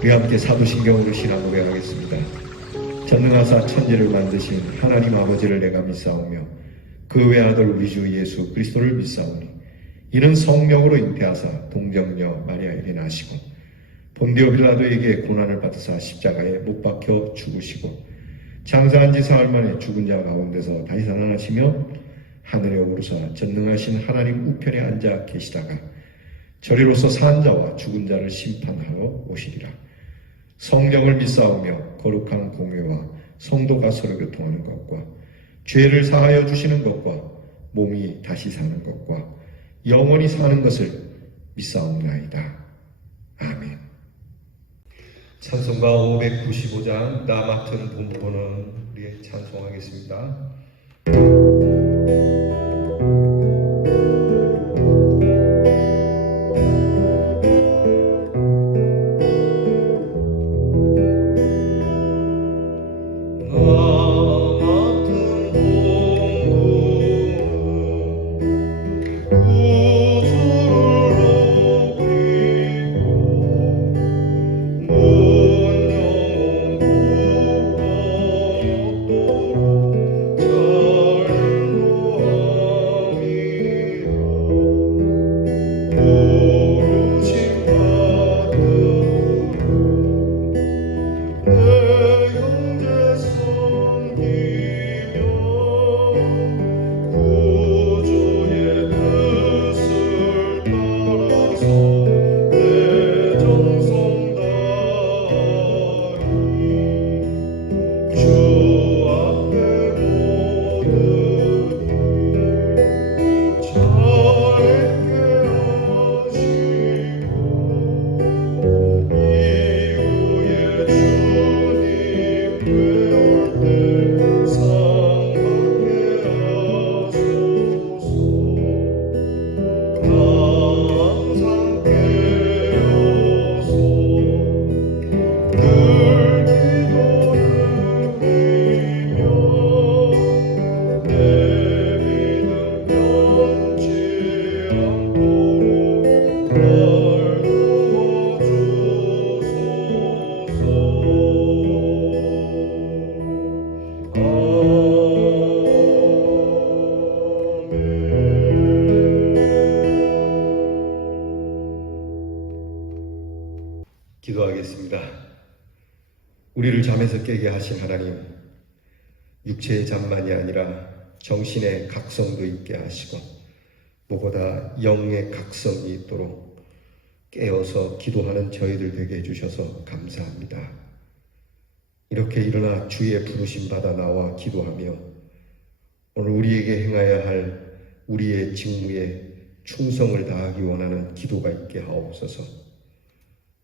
우리 함께 사도신경으로 신앙 고백하겠습니다. 전능하사 천지를 만드신 하나님 아버지를 내가 믿사오며 그 외아들 우리 주 예수 그리스도를 믿사오니 이는 성령으로 잉태하사 동정녀 마리아에게 나시고 본디오 빌라도에게 고난을 받으사 십자가에 못 박혀 죽으시고 장사한 지 사흘 만에 죽은 자 가운데서 다시 살아나시며 하늘에 오르사 전능하신 하나님 우편에 앉아 계시다가 저리로서 산 자와 죽은 자를 심판하러 오시리라. 성령을 믿사오며 거룩한 공회와 성도가 서로 교통하는 것과 죄를 사하여 주시는 것과 몸이 다시 사는 것과 영원히 사는 것을 믿사옵나이다. 아멘. 찬송가 595장 나 맡은 본보는 우리 찬송하겠습니다. 기도하겠습니다. 우리를 잠에서 깨게 하신 하나님, 육체의 잠만이 아니라 정신의 각성도 있게 하시고 무엇보다 영의 각성이 있도록 깨어서 기도하는 저희들 되게 해주셔서 감사합니다. 이렇게 일어나 주의 부르심 받아 나와 기도하며 오늘 우리에게 행하여야 할 우리의 직무에 충성을 다하기 원하는 기도가 있게 하옵소서.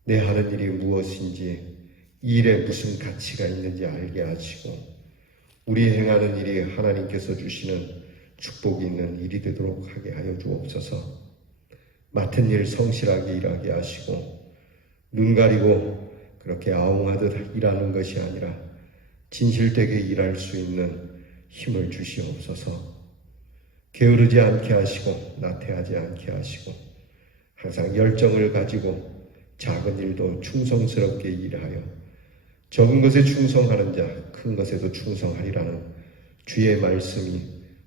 내 하는 일이 무엇인지, 이 일에 무슨 가치가 있는지 알게 하시고 우리 행하는 일이 하나님께서 주시는 축복이 있는 일이 되도록 하게 하여 주옵소서. 맡은 일 성실하게 일하게 하시고 눈 가리고 그렇게 아웅하듯 일하는 것이 아니라 진실되게 일할 수 있는 힘을 주시옵소서. 게으르지 않게 하시고 나태하지 않게 하시고 항상 열정을 가지고 작은 일도 충성스럽게 일하여 적은 것에 충성하는 자 큰 것에도 충성하리라는 주의 말씀이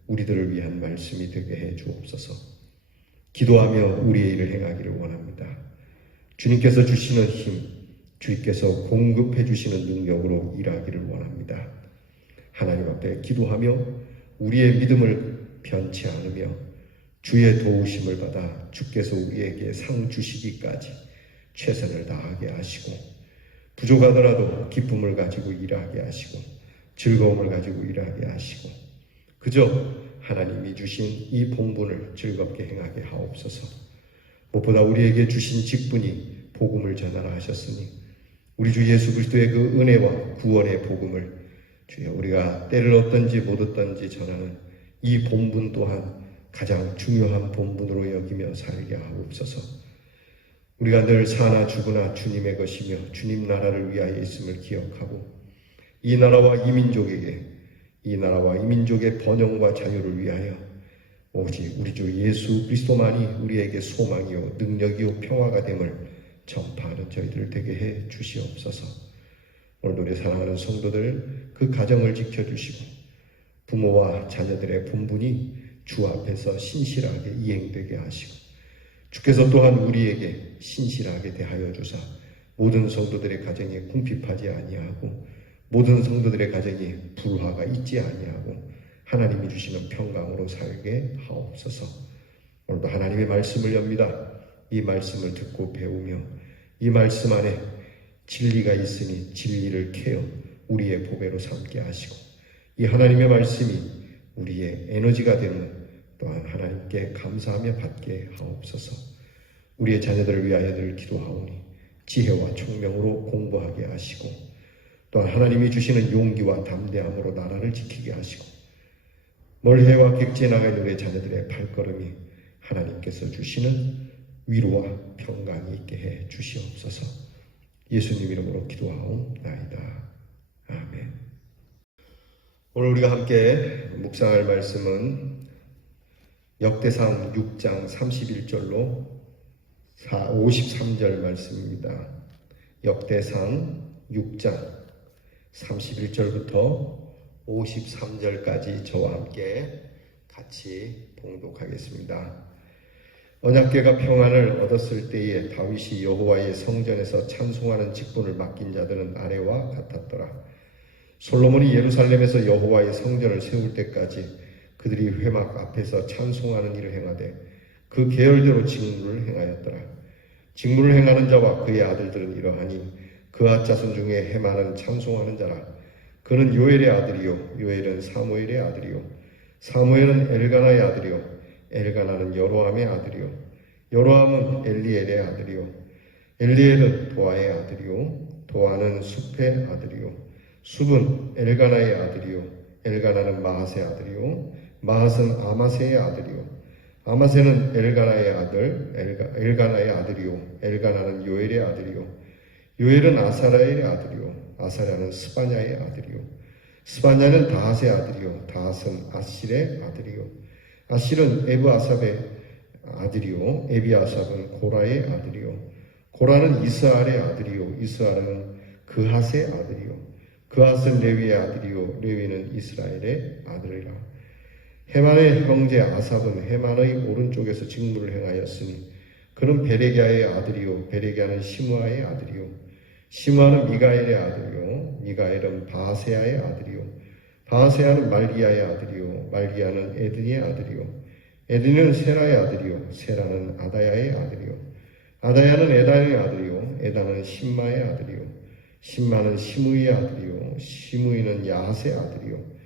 우리들을 위한 말씀이 되게 해 주옵소서. 기도하며 우리의 일을 행하기를 원합니다. 주님께서 주시는 힘, 주님께서 공급해 주시는 능력으로 일하기를 원합니다. 하나님 앞에 기도하며 우리의 믿음을 변치 않으며 주의 도우심을 받아 주께서 우리에게 상 주시기까지 최선을 다하게 하시고 부족하더라도 기쁨을 가지고 일하게 하시고 즐거움을 가지고 일하게 하시고 그저 하나님이 주신 이 본분을 즐겁게 행하게 하옵소서. 무엇보다 우리에게 주신 직분이 복음을 전하라 하셨으니 우리 주 예수 그리스도의 그 은혜와 구원의 복음을 주여 우리가 때를 얻든지 못 얻든지 전하는 이 본분 또한 가장 중요한 본분으로 여기며 살게 하옵소서. 우리가 늘 사나 죽으나 주님의 것이며 주님 나라를 위하여 있음을 기억하고 이 나라와 이 민족의 번영과 자유를 위하여 오직 우리 주 예수 그리스도만이 우리에게 소망이요 능력이요 평화가 됨을 전파하는 저희들 되게 해 주시옵소서. 오늘도 우리 사랑하는 성도들 그 가정을 지켜주시고 부모와 자녀들의 본분이 주 앞에서 신실하게 이행되게 하시고 주께서 또한 우리에게 신실하게 대하여 주사 모든 성도들의 가정에 궁핍하지 아니하고 모든 성도들의 가정에 불화가 있지 아니하고 하나님이 주시는 평강으로 살게 하옵소서. 오늘도 하나님의 말씀을 엽니다. 이 말씀을 듣고 배우며 이 말씀 안에 진리가 있으니 진리를 캐어 우리의 보배로 삼게 하시고 이 하나님의 말씀이 우리의 에너지가 되는 또한 하나님께 감사하며 받게 하옵소서. 우리의 자녀들을 위하여 늘 기도하오니 지혜와 총명으로 공부하게 하시고 또한 하나님이 주시는 용기와 담대함으로 나라를 지키게 하시고 멀해와 객지에 나갈 우리의 자녀들의 발걸음이 하나님께서 주시는 위로와 평강이 있게 해 주시옵소서. 예수님 이름으로 기도하옵나이다. 아멘. 오늘 우리가 함께 묵상할 말씀은 역대상 6장 31절로 53절 말씀입니다. 역대상 6장 31절부터 53절까지 저와 함께 같이 봉독하겠습니다. 언약궤가 평안을 얻었을 때에 다윗이 여호와의 성전에서 찬송하는 직분을 맡긴 자들은 아래와 같았더라. 솔로몬이 예루살렘에서 여호와의 성전을 세울 때까지 그들이 회막 앞에서 찬송하는 일을 행하되 그 계열대로 직무를 행하였더라. 직무를 행하는 자와 그의 아들들은 이러하니 그앗 자손 중에 헤만은 찬송하는 자라. 그는 요엘의 아들이요 요엘은 사무엘의 아들이요 사무엘은 엘가나의 아들이요 엘가나는 여로함의 아들이요 여로함은 엘리엘의 아들이요 엘리엘은 도아의 아들이요 도아는 숲의 아들이요 숲은 엘가나의 아들이요 엘가나는 마하스의 아들이요 마하스는 아마세의 아들이요 아마세는 엘가나의 아들 엘가나의 아들이요 엘가나는 요엘의 아들이요 요엘은 아사랴의 아들이요 아사랴는 스바냐의 아들이요 스바냐는 다핫의 아들이요 다핫은 아실의 아들이요 아실은 에브아삽의 아들이요 에비아삽은 고라의 아들이요 고라는 이스알의 아들이요 이스알은 그핫의 아들이요 그핫은 레위의 아들이요 레위는 이스라엘의 아들이라. 헤만의 형제 아삽은 헤만의 오른쪽에서 직무를 행하였으니 그는 베레기야의 아들이요 베레기야는 시므아의 아들이요 시므아는 미가엘의 아들이요 미가엘은 바세야의 아들이요 바세야는 말기야의 아들이요 말기야는 에드니의 아들이요 에드니는 세라의 아들이요 세라는 아다야의 아들이요 아다야는 에단의 아들이요 에단은 심마의 아들이요 심마는 시므이의 아들이요 시므이는 야핫의 아들이요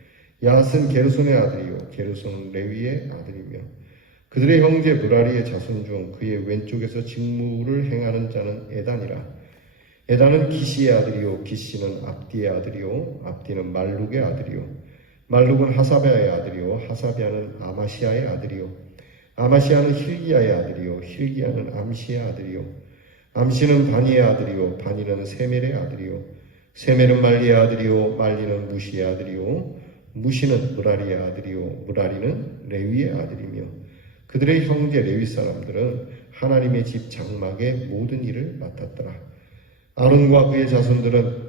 야핫은 게르손의 아들이요 게르손은 레위의 아들이며 그들의 형제 무라리의 자손 중 그의 왼쪽에서 직무를 행하는 자는 에단이라. 에단은 기시의 아들이요 기시는 압디의 아들이요 압디는 말룩의 아들이요 말룩은 하사비아의 아들이요 하사비아는 아마시아의 아들이요 아마시아는 힐기야의 아들이요 힐기야는 암시의 아들이요 암시는 바니의 아들이요 바니는 세멜의 아들이요 세멜은 말리의 아들이요 말리는 무시의 아들이요 무시는 무라리의 아들이요 무라리는 레위의 아들이며 그들의 형제 레위 사람들은 하나님의 집 장막의 모든 일을 맡았더라. 아론과 그의 자손들은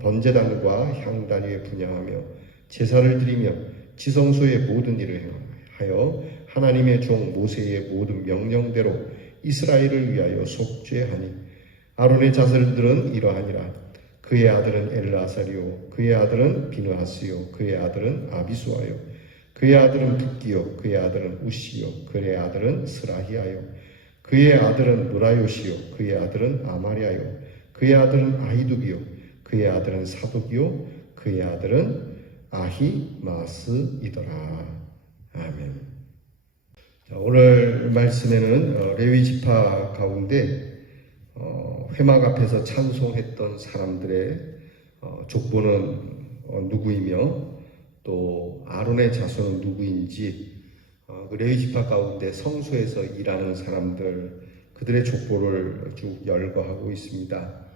번제단과 향단 위에 분향하며 제사를 드리며 지성소의 모든 일을 행하여 하나님의 종 모세의 모든 명령대로 이스라엘을 위하여 속죄하니 아론의 자손들은 이러하니라. 그의 아들은 엘라사리요 그의 아들은 비느하스요 그의 아들은 아비수아요 그의 아들은 붓기요 그의 아들은 우시요 그의 아들은 스라히아요 그의 아들은 무라요시요 그의 아들은 아마리아요 그의 아들은 아히두비요 그의 아들은 사독이요 그의 아들은 아히마스이더라. 아멘. 자, 오늘 말씀에는 레위 지파 가운데 회막 앞에서 찬송했던 사람들의 족보는 누구이며 또 아론의 자손은 누구인지 그 레위 지파 가운데 성소에서 일하는 사람들 그들의 족보를 쭉 열거하고 있습니다.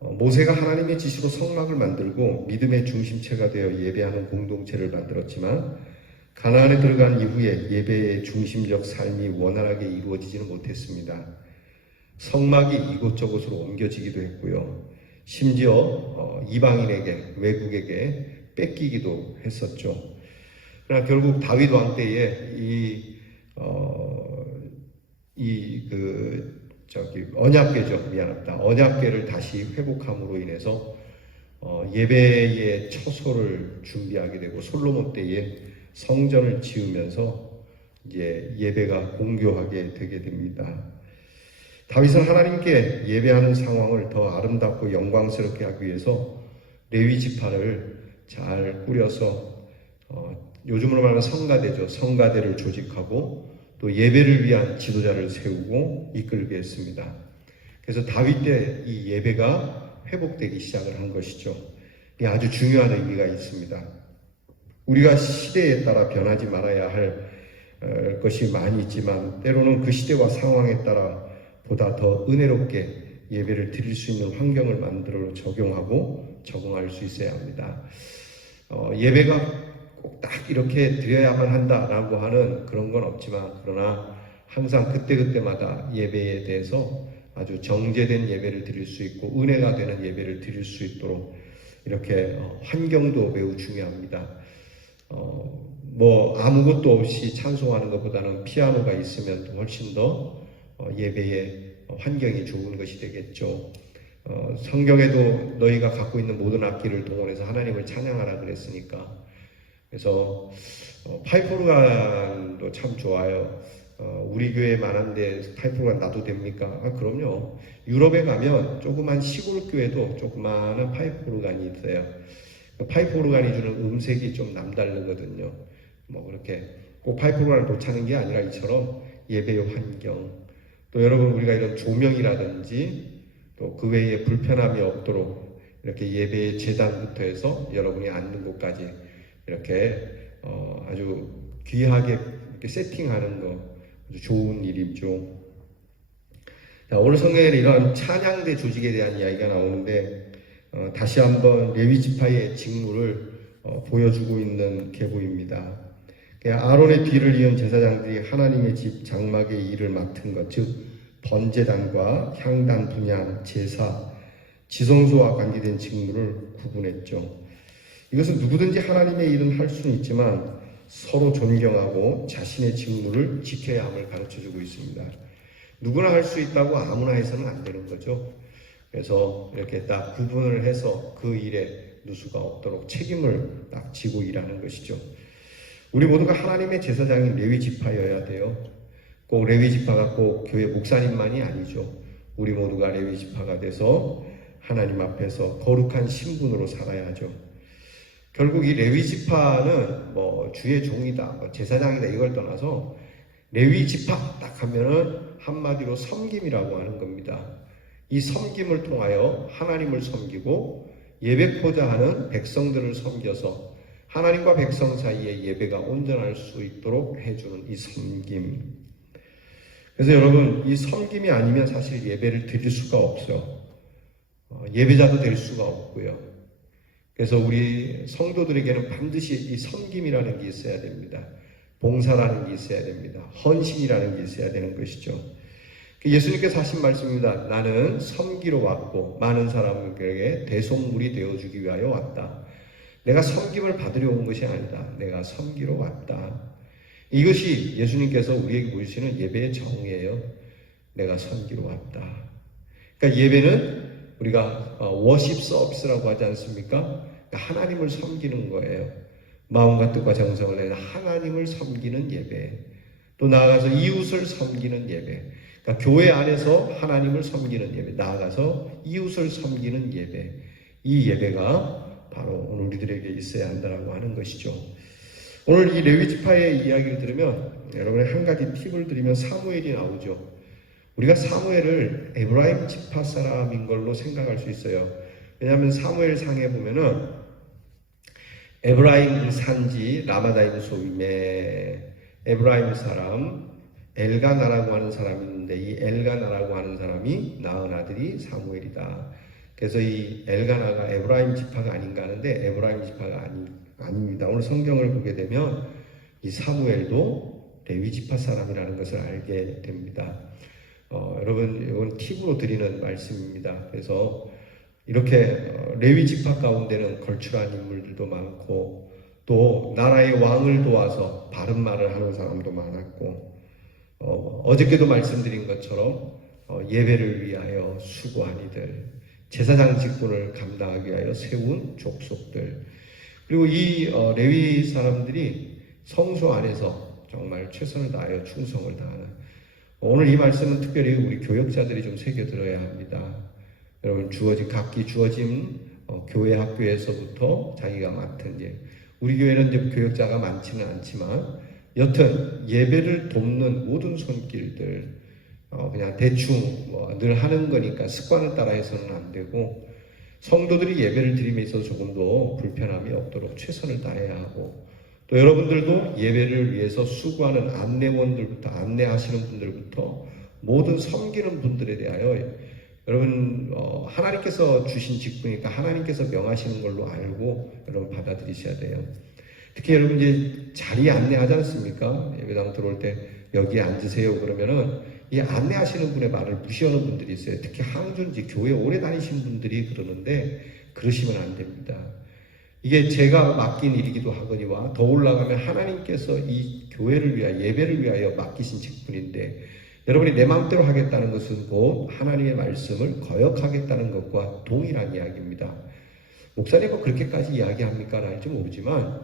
모세가 하나님의 지시로 성막을 만들고 믿음의 중심체가 되어 예배하는 공동체를 만들었지만 가나안에 들어간 이후에 예배의 중심적 삶이 원활하게 이루어지지는 못했습니다. 성막이 이곳저곳으로 옮겨지기도 했고요. 심지어 이방인에게, 외국에게 뺏기기도 했었죠. 그러나 결국 다윗 왕 때에 언약궤를 다시 회복함으로 인해서 예배의 처소를 준비하게 되고, 솔로몬 때에 성전을 지으면서 이제 예배가 공교하게 되게 됩니다. 다윗은 하나님께 예배하는 상황을 더 아름답고 영광스럽게 하기 위해서 레위 지파를 잘 꾸려서 요즘으로 말하면 성가대죠. 성가대를 조직하고 또 예배를 위한 지도자를 세우고 이끌게 했습니다. 그래서 다윗 때 이 예배가 회복되기 시작을 한 것이죠. 이게 아주 중요한 의미가 있습니다. 우리가 시대에 따라 변하지 말아야 할 것이 많이 있지만, 때로는 그 시대와 상황에 따라 보다 더 은혜롭게 예배를 드릴 수 있는 환경을 만들어 적용하고 적응할 수 있어야 합니다. 예배가 꼭 딱 이렇게 드려야만 한다라고 하는 그런 건 없지만, 그러나 항상 그때그때마다 예배에 대해서 아주 정제된 예배를 드릴 수 있고 은혜가 되는 예배를 드릴 수 있도록 이렇게 환경도 매우 중요합니다. 아무것도 없이 찬송하는 것보다는 피아노가 있으면 훨씬 더 예배의 환경이 좋은 것이 되겠죠. 성경에도 너희가 갖고 있는 모든 악기를 동원해서 하나님을 찬양하라 그랬으니까. 그래서 파이프 오르간도 참 좋아요. 우리 교회 많은데 파이프 오르간 놔도 됩니까? 그럼요. 유럽에 가면 조그만 시골 교회도 조그마한 파이프 오르간이 있어요. 파이프 오르간이 주는 음색이 좀 남다르거든요. 그렇게 꼭 파이프 오르간을 놓자는 게 아니라 이처럼 예배의 환경, 또 여러분 우리가 이런 조명이라든지 또 그 외에 불편함이 없도록 이렇게 예배의 제단부터 해서 여러분이 앉는 곳까지 이렇게 아주 귀하게 이렇게 세팅하는 거 아주 좋은 일이죠. 자, 오늘 성경에는 이런 찬양대 조직에 대한 이야기가 나오는데 다시 한번 레위 지파의 직무를 보여주고 있는 계보입니다. 아론의 뒤를 이은 제사장들이 하나님의 집 장막의 일을 맡은 것, 즉 번제단과 향단 분향, 제사, 지성소와 관계된 직무를 구분했죠. 이것은 누구든지 하나님의 일은 할 수는 있지만 서로 존경하고 자신의 직무를 지켜야 함을 가르쳐주고 있습니다. 누구나 할 수 있다고 아무나 해서는 안 되는 거죠. 그래서 이렇게 딱 구분을 해서 그 일에 누수가 없도록 책임을 딱 지고 일하는 것이죠. 우리 모두가 하나님의 제사장인 레위 지파여야 돼요. 꼭 레위 지파가 꼭 교회 목사님만이 아니죠. 우리 모두가 레위 지파가 돼서 하나님 앞에서 거룩한 신분으로 살아야죠. 결국 이 레위 지파는 주의 종이다, 제사장이다 이걸 떠나서 레위 지파 딱 하면은 한마디로 섬김이라고 하는 겁니다. 이 섬김을 통하여 하나님을 섬기고 예배코자 하는 백성들을 섬겨서 하나님과 백성 사이에 예배가 온전할 수 있도록 해주는 이 섬김. 그래서 여러분, 이 섬김이 아니면 사실 예배를 드릴 수가 없어요. 예배자도 될 수가 없고요. 그래서 우리 성도들에게는 반드시 이 섬김이라는 게 있어야 됩니다. 봉사라는 게 있어야 됩니다. 헌신이라는 게 있어야 되는 것이죠. 예수님께서 하신 말씀입니다. 나는 섬기러 왔고 많은 사람에게 대속물이 되어주기 위하여 왔다. 내가 섬김을 받으려 온 것이 아니다. 내가 섬기러 왔다. 이것이 예수님께서 우리에게 보여주시는 예배의 정의예요. 내가 섬기러 왔다. 그러니까 예배는 우리가 워십 서비스라고 하지 않습니까? 그러니까 하나님을 섬기는 거예요. 마음과 뜻과 정성을 내는 하나님을 섬기는 예배. 또 나아가서 이웃을 섬기는 예배. 그러니까 교회 안에서 하나님을 섬기는 예배. 나아가서 이웃을 섬기는 예배. 이 예배가 바로 오늘 우리들에게 있어야 한다고 하는 것이죠. 오늘 이 레위 지파의 이야기를 들으면 여러분의 한 가지 팁을 드리면 사무엘이 나오죠. 우리가 사무엘을 에브라임 지파 사람인 걸로 생각할 수 있어요. 왜냐하면 사무엘 상에 보면은 에브라임 산지 라마다임 소임에 에브라임 사람 엘가나라고 하는 사람이 있는데 이 엘가나라고 하는 사람이 낳은 아들이 사무엘이다. 그래서 이 엘가나가 에브라임 지파가 아닌가 하는데 에브라임 지파가 아닙니다. 오늘 성경을 보게 되면 이 사무엘도 레위 지파 사람이라는 것을 알게 됩니다. 여러분 이건 팁으로 드리는 말씀입니다. 그래서 이렇게 레위 지파 가운데는 걸출한 인물들도 많고 또 나라의 왕을 도와서 바른 말을 하는 사람도 많았고 어저께도 말씀드린 것처럼 예배를 위하여 수고한 이들, 제사장 직분을 감당하기 위하여 세운 족속들, 그리고 이 레위 사람들이 성소 안에서 정말 최선을 다하여 충성을 다하는, 오늘 이 말씀은 특별히 우리 교역자들이 좀 새겨들어야 합니다. 여러분 각기 주어진 교회 학교에서부터 자기가 맡은 우리 교회는 이제 교역자가 많지는 않지만 여튼 예배를 돕는 모든 손길들 그냥 대충 늘 하는 거니까 습관을 따라 해서는 안 되고 성도들이 예배를 드림에 있어서 조금도 불편함이 없도록 최선을 다해야 하고 또 여러분들도 예배를 위해서 수고하는 안내원들부터 안내하시는 분들부터 모든 섬기는 분들에 대하여 여러분 하나님께서 주신 직분이니까 하나님께서 명하시는 걸로 알고 여러분 받아들이셔야 돼요. 특히 여러분 이제 자리 안내하지 않습니까? 예배당 들어올 때 여기 앉으세요 그러면은 이 안내하시는 분의 말을 무시하는 분들이 있어요. 특히 항준지 교회 오래 다니신 분들이 그러는데 그러시면 안 됩니다. 이게 제가 맡긴 일이기도 하거니와 더 올라가면 하나님께서 이 교회를 위하여 예배를 위하여 맡기신 직분인데 여러분이 내 마음대로 하겠다는 것은 곧 하나님의 말씀을 거역하겠다는 것과 동일한 이야기입니다. 목사님은 그렇게까지 이야기합니까? 알지 모르지만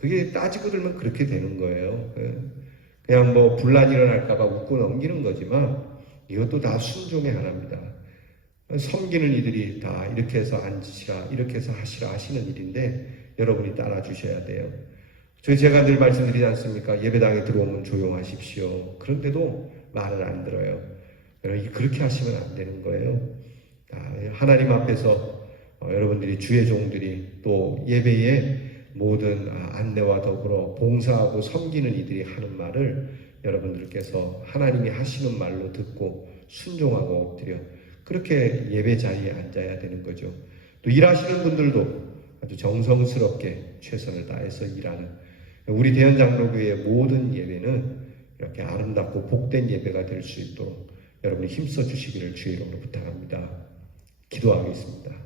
그게 따지고 들면 그렇게 되는 거예요. 그냥 뭐 분란이 일어날까봐 웃고 넘기는 거지만 이것도 다 순종의 하나입니다. 섬기는 이들이 다 이렇게 해서 앉으시라 이렇게 해서 하시라 하시는 일인데 여러분이 따라주셔야 돼요. 제가 늘 말씀드리지 않습니까? 예배당에 들어오면 조용하십시오. 그런데도 말을 안 들어요. 그렇게 하시면 안 되는 거예요. 하나님 앞에서 여러분들이 주의 종들이 또 예배에 모든 안내와 더불어 봉사하고 섬기는 이들이 하는 말을 여러분들께서 하나님이 하시는 말로 듣고 순종하고 엎드려 그렇게 예배 자리에 앉아야 되는 거죠. 또 일하시는 분들도 아주 정성스럽게 최선을 다해서 일하는 우리 대연장로교회의 모든 예배는 이렇게 아름답고 복된 예배가 될 수 있도록 여러분이 힘써 주시기를 주의 이름으로 부탁합니다. 기도하겠습니다.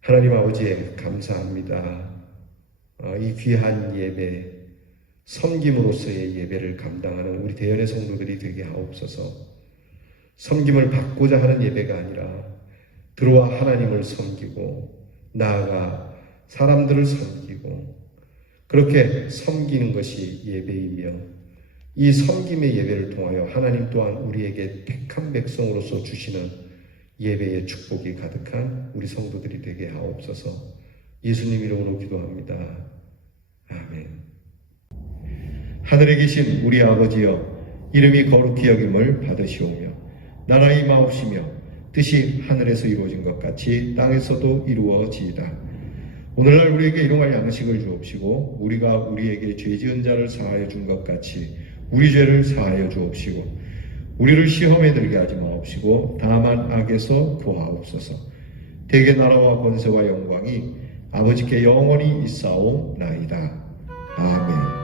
하나님 아버지 감사합니다. 이 귀한 예배, 섬김으로서의 예배를 감당하는 우리 대연의 성도들이 되게 하옵소서. 섬김을 받고자 하는 예배가 아니라 들어와 하나님을 섬기고 나아가 사람들을 섬기고 그렇게 섬기는 것이 예배이며 이 섬김의 예배를 통하여 하나님 또한 우리에게 택한 백성으로서 주시는 예배의 축복이 가득한 우리 성도들이 되게 하옵소서. 예수님 이름으로 기도합니다. 아멘. 하늘에 계신 우리 아버지여 이름이 거룩히 여김을 받으시오며 나라가 임하옵시며 뜻이 하늘에서 이루어진 것 같이 땅에서도 이루어지이다. 오늘날 우리에게 일용할 양식을 주옵시고 우리가 우리에게 죄 지은 자를 사하여 준 것 같이 우리 죄를 사하여 주옵시고 우리를 시험에 들게 하지 마옵시고 다만 악에서 구하옵소서. 대개 나라와 권세와 영광이 아버지께 영원히 있사오나이다. 아멘.